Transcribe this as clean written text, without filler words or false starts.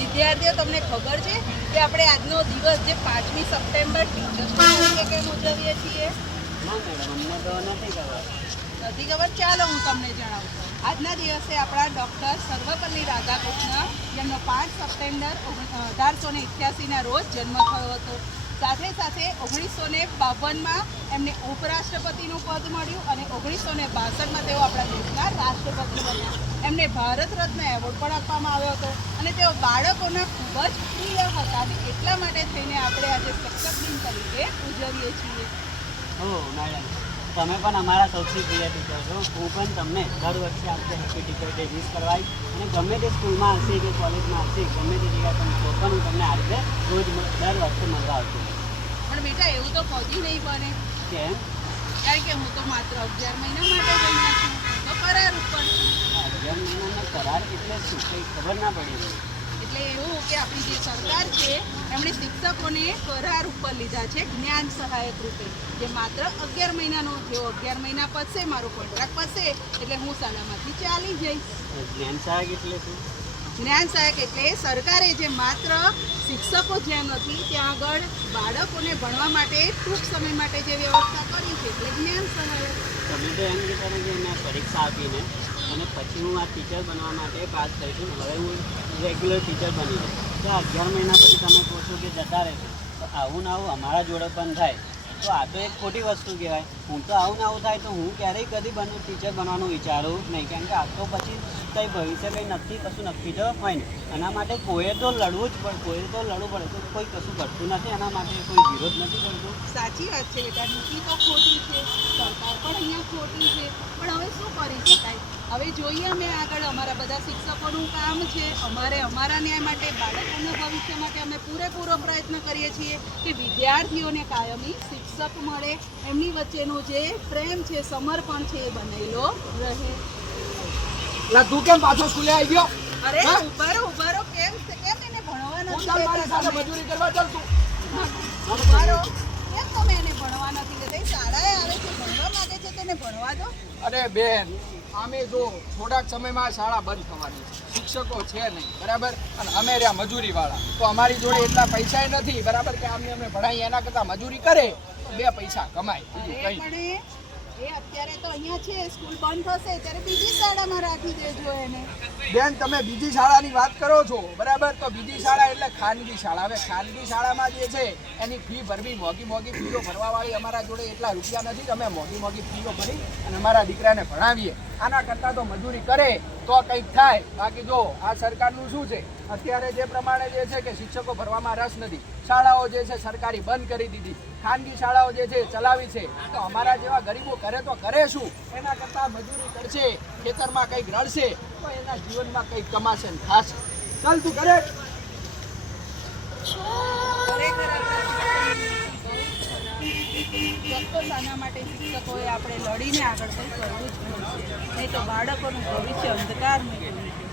વિદ્યાર્થીઓ તમને ખબર છે કે આપણે આજનો દિવસ જે 5મી સપ્ટેમ્બર ટીચર્સ ડે તરીકે કેમ ઉજવીએ છીએ? ના મેડમ, અમને તો નથી ખબર. નથી ખબર? ચાલો હું તમને જણાવું. આજના દિવસે આપણા ડૉક્ટર સર્વપલ્લી રાધાકૃષ્ણ, જેમનો 5 સપ્ટેમ્બર 1888ના રોજ જન્મ થયો હતો. સાથે સાથે 1952માં એમને ઉપરાષ્ટ્રપતિનું પદ મળ્યું અને 1962માં તેઓ આપણા દેશના રાષ્ટ્રપતિ બન્યા. એમને ભારત રત્ન એવોર્ડ પણ આપવામાં આવ્યો હતો અને તેઓ બાળકોના ખૂબ જ પ્રિય હતા અને એટલા માટે થઈને આપણે આજે શિક્ષક દિન તરીકે ઉજવીએ છીએ. ઓહ મેડમ, તમે પણ અમારા સૌથી પ્રિય ટીચર છો. હું પણ તમને દર વર્ષે આપણે હેપી ટીચર ડે વિશ કરવાય અને ગમે તે સ્કૂલમાં હશે કે કોલેજમાં હશે, ગમે તે જગ્યાએ તમે તો પણ હું તમને આ રીતે રોજ દર વર્ષે મળવા આવશું. પણ બેટા, એવું તો કદી નહીં બને. કેમ? કારણ કે હું તો માત્ર 11 મહિના માટે ભણ્યા છું. હું તો કરાર ઉપર છું. 11 મહિનાનો કરાર એટલે શું, કંઈ ખબર ના પડી. એટલે એવું કે આપણી જે સરકાર છે એમણે શિક્ષકોને કરાર ઉપર લીધા છે જ્ઞાન સહાયક રૂપે, જે માત્ર 11 મહિનાનો. જેવો 11 મહિના પતશે, મારો કોન્ટ્રાક્ટ પતશે એટલે હું શાળામાંથી ચાલી જઈશ. જ્ઞાન સહાયક એટલે શું? જ્ઞાન સહાયક એટલે સરકારે જે માત્ર શિક્ષકો જેમ નથી ત્યાં આગળ બાળકોને ભણવા માટે ટૂંક સમય માટે જે વ્યવસ્થા કરી છે એટલે જ્ઞાન સહાયક. તમે તો એમ કહેતા કે મેં પરીક્ષા આપીને અને પછી હું આ ટીચર બનવા માટે પાસ થઈશું, હવે હું રેગ્યુલર ટીચર બની જાઉં. તો 11 મહિના પછી તમે કહો છો કે જતા રહેશે, તો આવું ને આવું અમારા જોડે પણ થાય તો આ તો એક ખોટી વસ્તુ કહેવાય. હું તો આવું ને આવું થાય તો હું ક્યારેય કદી ટીચર બનવાનું વિચારું નહીં, કારણ કે આ તો પછી કંઈ ભવિષ્ય કંઈ નક્કી કશું નક્કી તો હોય ને. એના માટે કોઈએ તો લડવું જ પડે, કોઈએ તો લડવું પડે. તો કોઈ કશું કરતું નથી, એના માટે કોઈ વિરોધ નથી કરતું. સાચી વાત છે બેટા, નીતિ તો ખોટી છે, સરકાર પણ અહીંયા ખોટી છે, પણ હવે શું કરી શકાય? હવે જોઈએ અમે આગળ. અમારા બધા શિક્ષકોનું કામ છે, અમારે અમારા ન્યાય માટે, બાળકોના ભવિષ્ય માટે અમે પૂરેપૂરો પ્રયત્ન કરીએ છીએ કે વિદ્યાર્થીઓને કાયમી શિક્ષક મળે, એમની વચ્ચેનો જે પ્રેમ છે, સમર્પણ છે એ બનેલો રહે. તું કેમ પાછો સ્કૂલે આવી ગયો? અરે ઉભા રહો, કેમ એને ભણવા નથી દેતા? મજૂરી કરવા ચાલ તું. ઉભા રહો, કેમ તમે એને ભણવા નથી દેતા? શાળાએ આવે છે, ભણવા માંગે છે, તેને ભણવા દો. અરે બેન, અમે જો થોડાક સમયમાં શાળા બંધ થવાની છે, શિક્ષકો છે નહીં, બરાબર, અને અમે રહ્યા મજૂરી વાળા, તો અમારી જોડે એટલા પૈસા નથી, બરાબર, કે અમને ભણાવીએ. એના કરતાં મજૂરી કરે તો 2 પૈસા કમાય. પણ એ અત્યારે તો અહીંયા છે, સ્કૂલ બંધ થશે ત્યારે બીજી શાળામાં રાખી દેજો એને. બેન, તમે બીજી શાળાની વાત કરો છો, બરાબર, તો બીજી શાળા એટલે ખાનગી શાળા. હવે ખાનગી શાળામાં જે છે એની ફી ભરવી, મોંઘી ફીઓ ભરવાવાળી અમારા જોડે એટલા રૂપિયા નથી. તમે મોંઘી ફીઓ ભરી અને અમારા દીકરાને ભણાવીએ. આના કરતાં તો મજૂરી કરે તો કંઈક થાય. બાકી જો આ સરકારનું શું છે, અત્યારે જે પ્રમાણે જે છે કે શિક્ષકો ભરવામાં રસ નથી, શાળાઓ જે છે સરકારી બંધ કરી દીધી, ખાનગી શાળાઓ જે છે ચલાવી છે. તો અમારા જેવા ગરીબો કરે તો કરે શું? એના કરતાં મજૂરી કરશે, ખેતરમાં કંઈક રડશે તો એના જીવનમાં કંઈક કમાશે ને ખાશે. ચાલ તું કરે. ચોક્કસ આના માટે શિક્ષકોએ આપણે લડીને આગળ કંઈ કરવું જ પડશે, નહીં તો બાળકોનું ભવિષ્ય અંધકારમય બની જશે.